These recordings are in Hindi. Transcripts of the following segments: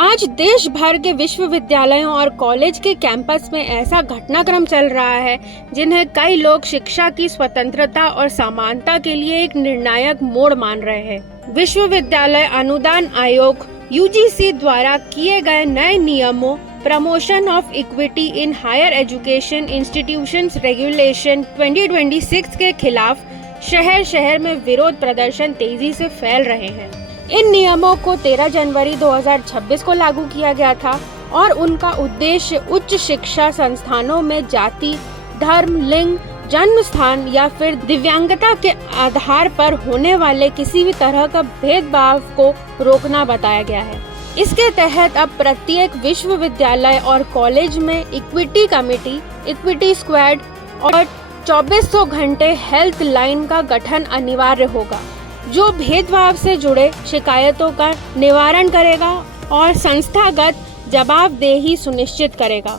आज देश भर के विश्वविद्यालयों और कॉलेज के कैंपस में ऐसा घटनाक्रम चल रहा है जिन्हें कई लोग शिक्षा की स्वतंत्रता और समानता के लिए एक निर्णायक मोड़ मान रहे हैं। विश्वविद्यालय अनुदान आयोग यूजीसी द्वारा किए गए नए नियमों promotion of equity in higher education institutions regulation 2026 के खिलाफ शहर शहर में विरोध प्रदर्शन तेजी से फैल रहे हैं। इन नियमों को 13 जनवरी 2026 को लागू किया गया था और उनका उद्देश्य उच्च शिक्षा संस्थानों में जाति, धर्म, लिंग, जन्म स्थान या फिर दिव्यांगता के आधार पर होने वाले किसी भी तरह का भेदभाव को रोकना बताया गया है। इसके तहत अब प्रत्येक विश्वविद्यालय और कॉलेज में इक्विटी कमेटी, इक्विटी स्क्वाड और 2400 घंटे हेल्थ लाइन का गठन अनिवार्य होगा, जो भेदभाव से जुड़े शिकायतों का निवारण करेगा और संस्थागत जवाबदेही सुनिश्चित करेगा।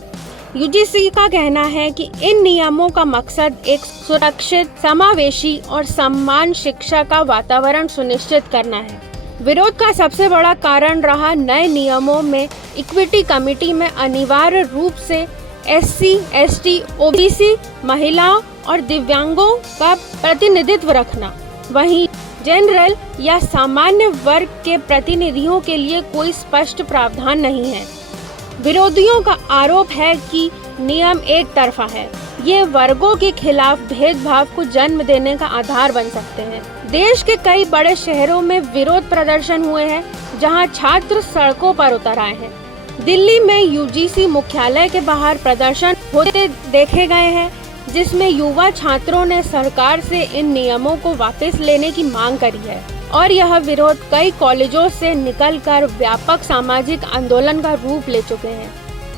यूजीसी का कहना है कि इन नियमों का मकसद एक सुरक्षित, समावेशी और समान शिक्षा का वातावरण सुनिश्चित करना है। विरोध का सबसे बड़ा कारण रहा नए नियमों में इक्विटी कमेटी में अनिवार्य रूप से एससी, एसटी, ओबीसी, महिलाओं और दिव्यांगों का प्रतिनिधित्व रखना। वहीं जनरल या सामान्य वर्ग के प्रतिनिधियों के लिए कोई स्पष्ट प्रावधान नहीं है। विरोधियों का आरोप है कि नियम एक तरफा है। ये वर्गों के खिलाफ भेदभाव को जन्म देने का आधार बन सकते हैं। देश के कई बड़े शहरों में विरोध प्रदर्शन हुए हैं, जहां छात्र सड़कों पर उतर आए हैं। दिल्ली में यूजीसी मुख्यालय के बाहर प्रदर्शन होते देखे गए हैं, जिसमें युवा छात्रों ने सरकार से इन नियमों को वापस लेने की मांग करी है और यह विरोध कई कॉलेजों से निकलकर व्यापक सामाजिक आंदोलन का रूप ले चुके हैं।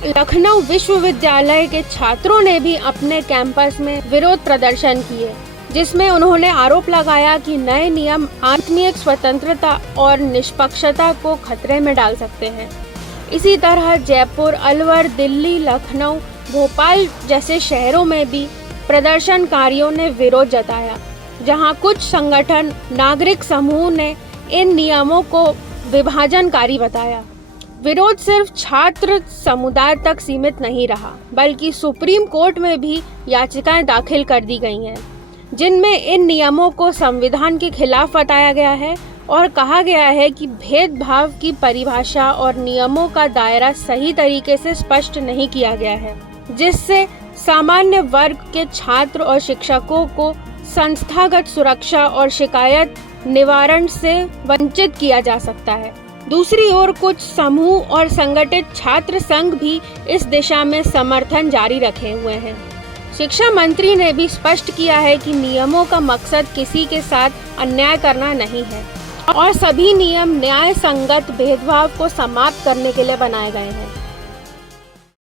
लखनऊ विश्वविद्यालय के छात्रों ने भी अपने कैंपस में विरोध प्रदर्शन किए, जिसमें उन्होंने आरोप लगाया कि नए नियम आत्मीय स्वतंत्रता और निष्पक्षता को खतरे में डाल सकते हैं। इसी तरह जयपुर, अलवर, दिल्ली, लखनऊ, भोपाल जैसे शहरों में भी प्रदर्शनकारियों ने विरोध जताया, जहां कुछ संगठन, नागरिक समूह ने इन नियमों को विभाजनकारी बताया। विरोध सिर्फ छात्र समुदाय तक सीमित नहीं रहा, बल्कि सुप्रीम कोर्ट में भी याचिकाएं दाखिल कर दी गई हैं, जिनमें इन नियमों को संविधान के खिलाफ बताया गया है और कहा गया है कि भेदभाव की परिभाषा और नियमों का दायरा सही तरीके से स्पष्ट नहीं किया गया है, जिससे सामान्य वर्ग के छात्र और शिक्षकों को संस्थागत सुरक्षा और शिकायत निवारण से वंचित किया जा सकता है। दूसरी ओर कुछ समूह और संगठित छात्र संघ भी इस दिशा में समर्थन जारी रखे हुए हैं। शिक्षा मंत्री ने भी स्पष्ट किया है कि नियमों का मकसद किसी के साथ अन्याय करना नहीं है और सभी नियम न्याय संगत भेदभाव को समाप्त करने के लिए बनाए गए हैं।